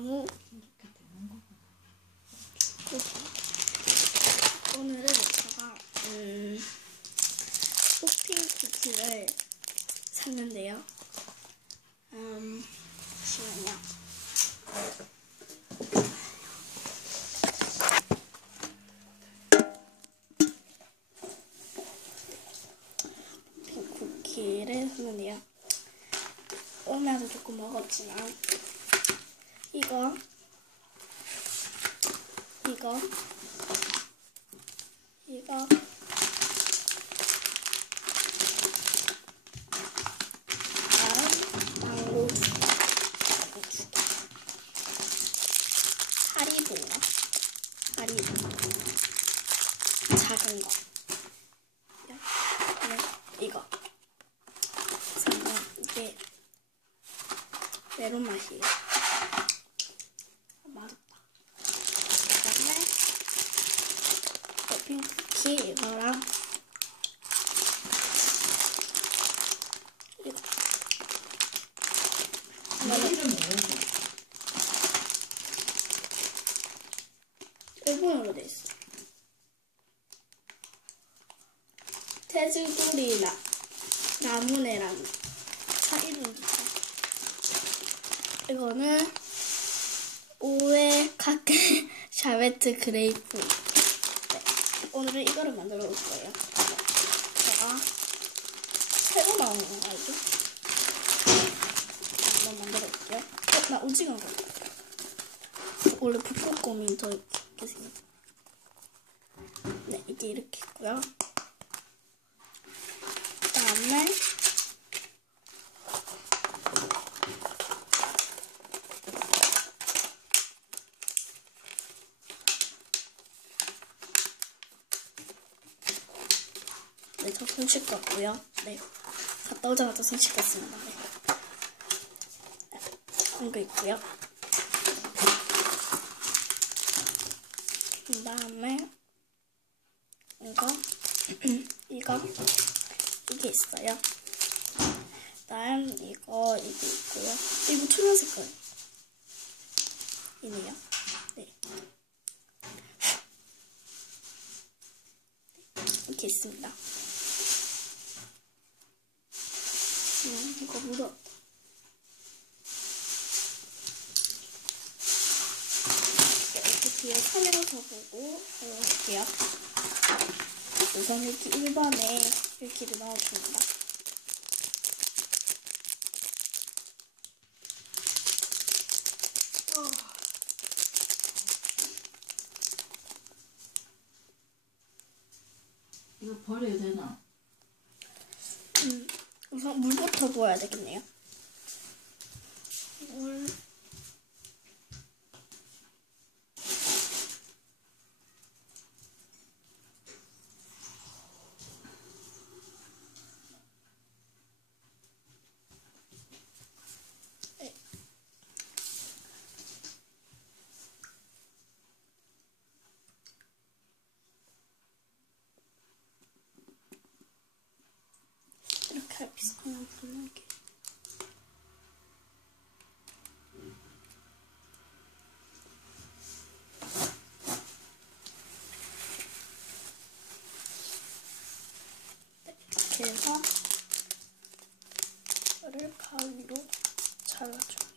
너무 이렇게 되는 거구나. 오늘은 제가 음, 쇼핑 키트를 샀는데요. 음, 잠시만요. 쿠키를 샀는데요. 오면서 조금 먹었지만 이거 이거. 이거. 망고. 하리보인가? 하리보 작은 거. 네, 이거. 그래서 이게 메론 맛이에요? 아, 맛없다 그다음에 핑 쿠키 이거랑 이거? 일본어로 돼 있어. 테즈도리나 나무네랑 차 이름 기타. 이거는 오에 카케 샤베트 그레이프. 네, 오늘은 이거를 만들어 볼 거예요. 제가 새로 나온 건가 이게? 한번 만들어 볼게요. 어, 나 오징어 왔다. 원래 북극곰이 더 이렇게 생겼 네, 이게 이렇게 있고요. 그 다음에 네, 저손 씻었고요. 네, 갔다 오자마자 손 씻었습니다. 네. 이거 있고요. 그 다음에 이거 이거 이게 있어요. 그다음 이거 이게 있고요. 이거 투명 색깔 이네요. 네. 이렇게 있습니다. 음, 이거 묻어. 이렇게 뒤에 설명서 보고 해볼게요. 우선 이렇게 1번에 이렇게를 넣어줍니다. 이거 버려야 되나? 음, 우선 물부터 부어야 되겠네요. 물. 네. 이렇게 할 비슷한 분에게 해서 이거를 가위로 잘라줍니다.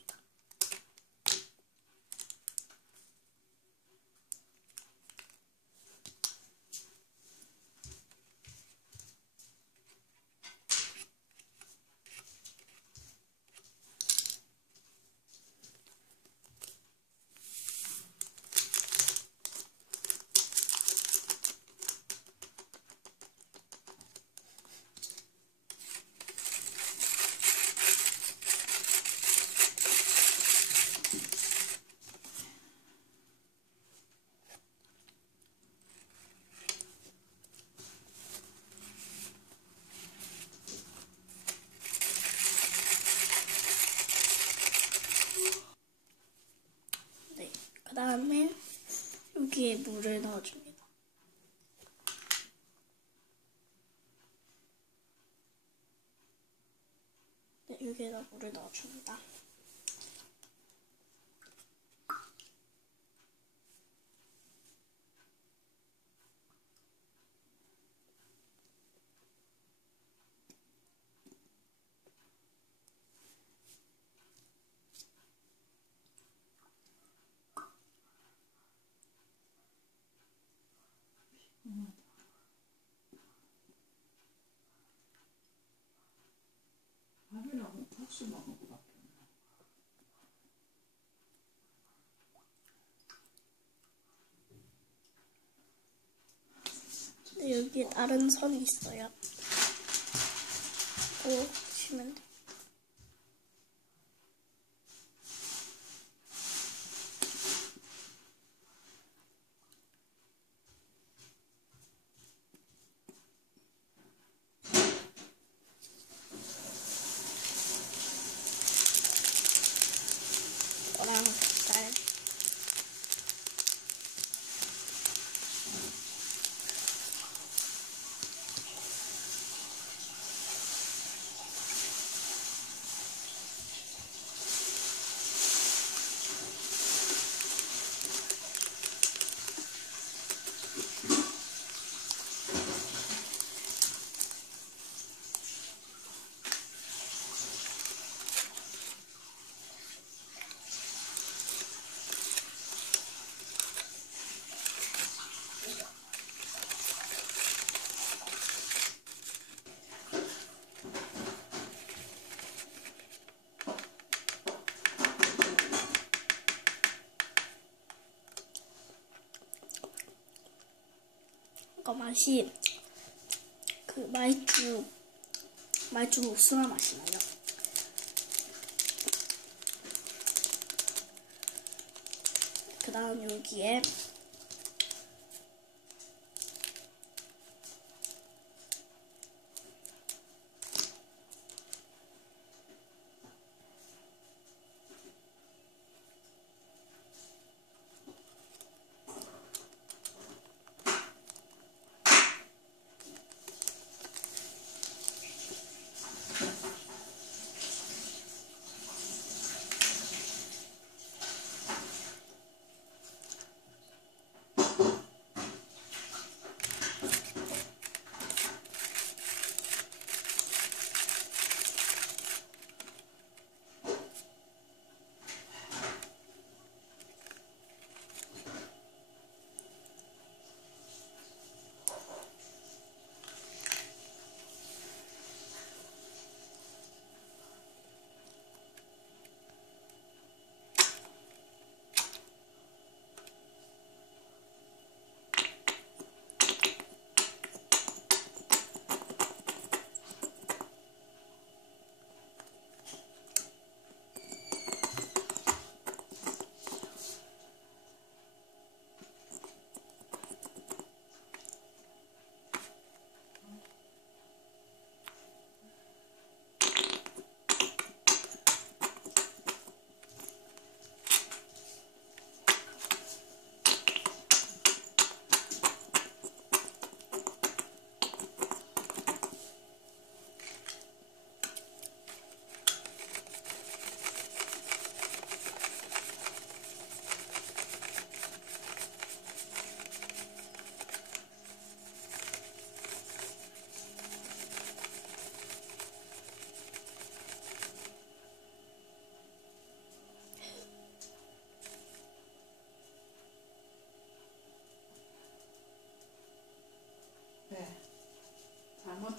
네, 그 다음에 여기에 물을 넣어줍니다. 네, 여기에다 물을 넣어줍니다. 근데 여기에 다른 선이 있어요. 오, 치면 돼. 이거랑 쌀. 이거 맛이 그 말주 말주 옥수수 맛이 나요. 그 다음 여기에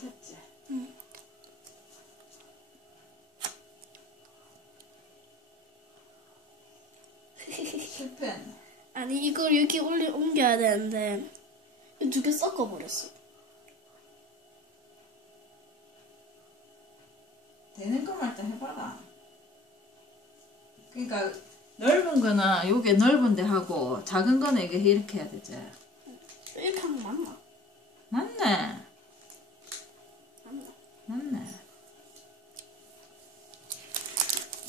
잘못했지. 응. 실패했네. 아니 이걸 여기 올리 옮겨야 되는데 두 개 섞어 버렸어. 되는 거만 일단 해봐라. 그러니까 넓은 거는 요게 넓은 데 하고 작은 거는 이게 이렇게 해야 되지. 이렇게 하면 맞나? 맞네. 맞네.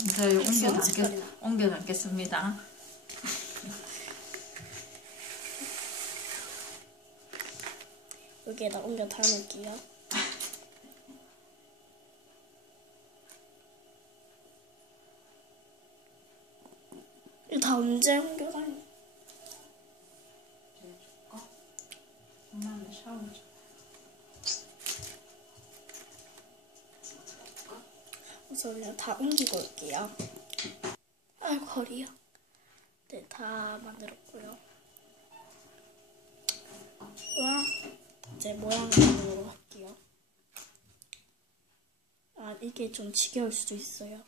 이제 옮겨 담겠, 나. 옮겨 담겠습니다. 여기에다 옮겨 담을게요. 이거 다 언제 옮겨 다니? 줄까? 엄마는 샤워 좀. 우선 그냥 다 옮기고 올게요. 아이고 허리야. 네, 다 만들었고요. 와, 이제 모양 만들어 할게요. 아, 이게 좀 지겨울 수도 있어요.